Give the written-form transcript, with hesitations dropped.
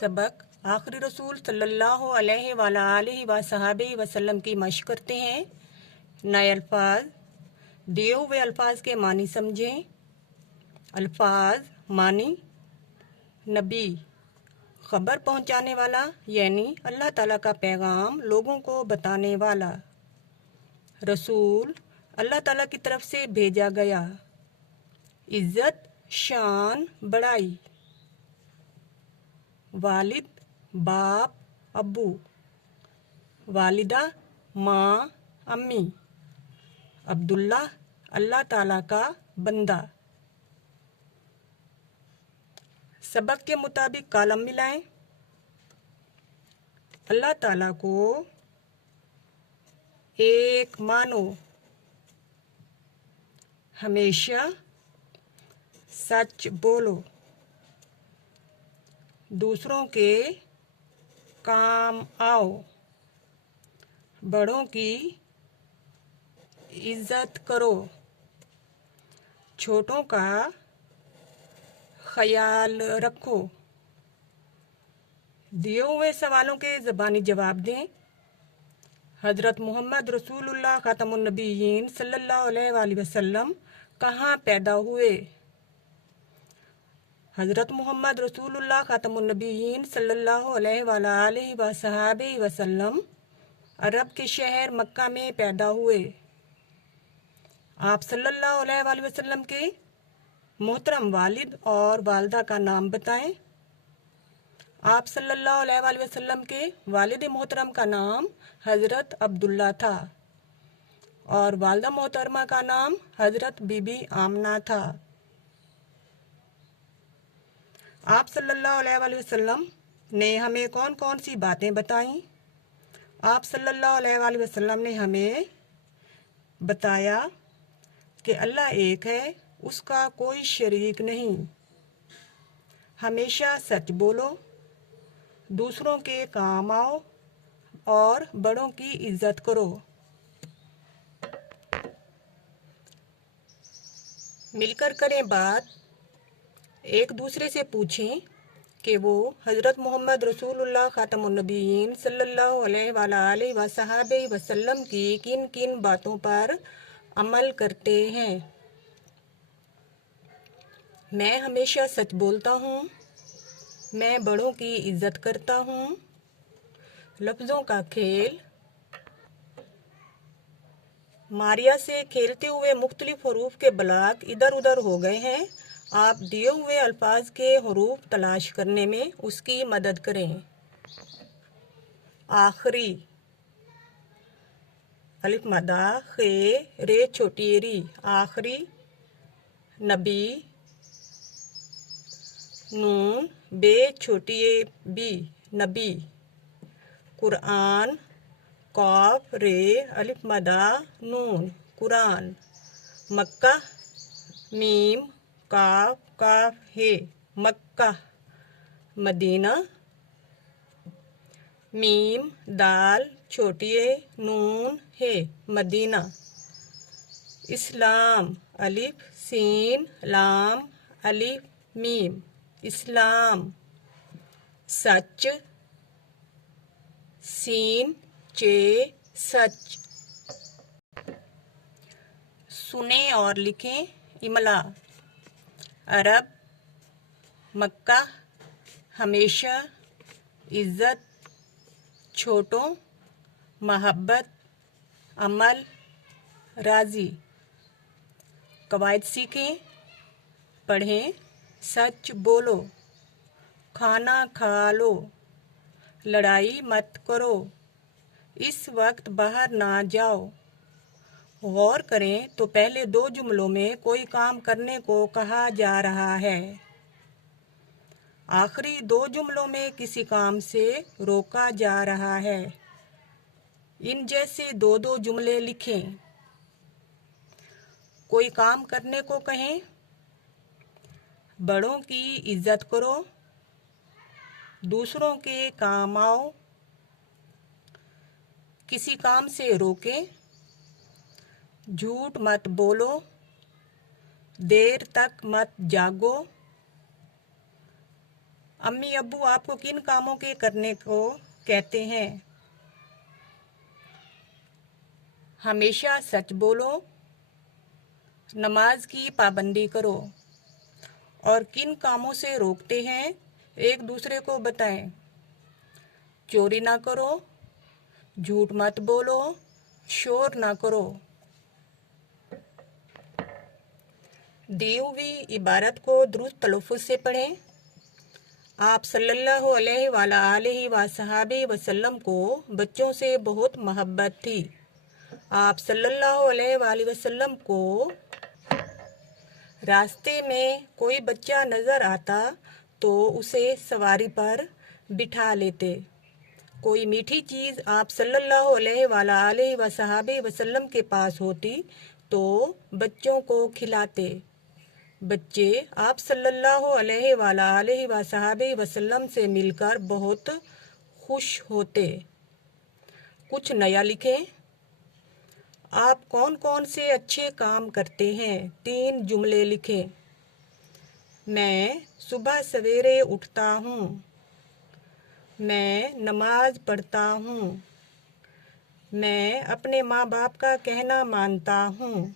सबक आखिरी रसूल सल्लल्लाहु अलैहि वालैहि वसहबिहि वसल्लम की मशक करते हैं। नए अल्फाज, दिए हुए अल्फाज के मानी समझें। अल्फाज मानी, नबी खबर पहुंचाने वाला यानी अल्लाह ताला का पैगाम लोगों को बताने वाला। रसूल अल्लाह ताला की तरफ से भेजा गया। इज्जत, शान, बड़ाई। वालिद बाप, अब्बू। वालिदा माँ, अम्मी। अब्दुल्ला अल्लाह ताला का बंदा। सबक के मुताबिक कॉलम मिलाएं। अल्लाह ताला को एक मानो, हमेशा सच बोलो, दूसरों के काम आओ, बड़ों की इज्जत करो, छोटों का ख्याल रखो। दिए हुए सवालों के ज़बानी जवाब दें। हज़रत मोहम्मद रसूलुल्लाह ख़ातमुन नबिय्यीन सल्लल्लाहु अलैहि वसल्लम कहाँ पैदा हुए? हज़रत मोहम्मद रसूलुल्लाह ख़ातमुन नबिय्यीन सल्लल्लाहु अलैहि वसल्लम अरब के शहर मक्का में पैदा हुए। आप सल्लल्लाहु अलैहि वसल्लम के मोहतरम वालिद और वालदा का नाम बताएं। आप सल्लल्लाहु अलैहि वसल्लम के वालिद मोहतरम का नाम हज़रत अब्दुल्ला था और वालदा मोहतरमा का नाम हज़रत बीबी आमना था। आप सल्लल्लाहु अलैहि वसल्लम ने हमें कौन कौन सी बातें बताईं? आप सल्लल्लाहु अलैहि वसल्लम ने हमें बताया कि अल्लाह एक है, उसका कोई शरीक नहीं। हमेशा सच बोलो, दूसरों के काम आओ और बड़ों की इज्जत करो। मिलकर करें बात। एक दूसरे से पूछें कि वो हज़रत मोहम्मद रसूलुल्लाह ख़ातमुन नबिय्यीन सल्लल्लाहु अलैहि वसल्लम की किन किन बातों पर अमल करते हैं। मैं हमेशा सच बोलता हूँ। मैं बड़ों की इज्जत करता हूँ। लफ्ज़ों का खेल। मारिया से खेलते हुए मुख्तलिफ हरूफ के बलाग इधर उधर हो गए हैं। आप दिए हुए अल्फाज के हरूफ तलाश करने में उसकी मदद करें। आखिरी, अलिफ मदा खे रे छोटी री, आखिरी। नबी, नून बे छोटी बी, नबी। कुरान, कॉफ रे अलिफ मदा नून, कुरान। मक्का, मीम काफ काफ हे, मक्का। मदीना, मीम दाल छोटी नून है, मदीना। इस्लाम, अलिफ सीन लाम अलिफ मीम, इस्लाम। सच, सीन चे सच। सुने और लिखें इमला। अरब, मक्का, हमेशा, इज्जत, छोटों, मोहब्बत, अमल, राज़ी। कवायद सीखें, पढ़ें। सच बोलो, खाना खा लो, लड़ाई मत करो, इस वक्त बाहर ना जाओ। गौर करें तो पहले दो जुमलों में कोई काम करने को कहा जा रहा है। आखिरी दो जुमलों में किसी काम से रोका जा रहा है। इन जैसे दो दो जुमले लिखें। कोई काम करने को कहें, बड़ों की इज्जत करो, दूसरों के काम आओ, किसी काम से रोकें, झूठ मत बोलो, देर तक मत जागो, अम्मी अब्बू आपको किन कामों के करने को कहते हैं? हमेशा सच बोलो, नमाज की पाबंदी करो। और किन कामों से रोकते हैं, एक दूसरे को बताएं। चोरी ना करो, झूठ मत बोलो, शोर ना करो। दी हुई इबारत को दुरुस्त तलफ़ुज़ से पढ़ें। आप सल्लल्लाहु अलैहि वसल्लम को बच्चों से बहुत मोहब्बत थी। आप सल्लल्लाहु अलैहि वसल्लम को रास्ते में कोई बच्चा नज़र आता तो उसे सवारी पर बिठा लेते। कोई मीठी चीज़ आप सल्लल्लाहु अलैहि वसल्लम के पास होती तो बच्चों को खिलाते। बच्चे आप सल्लल्लाहु अलैहि वसल्लम से मिलकर बहुत खुश होते। कुछ नया लिखें। आप कौन कौन से अच्छे काम करते हैं, 3 जुमले लिखें। मैं सुबह सवेरे उठता हूँ। मैं नमाज पढ़ता हूँ। मैं अपने माँ बाप का कहना मानता हूँ।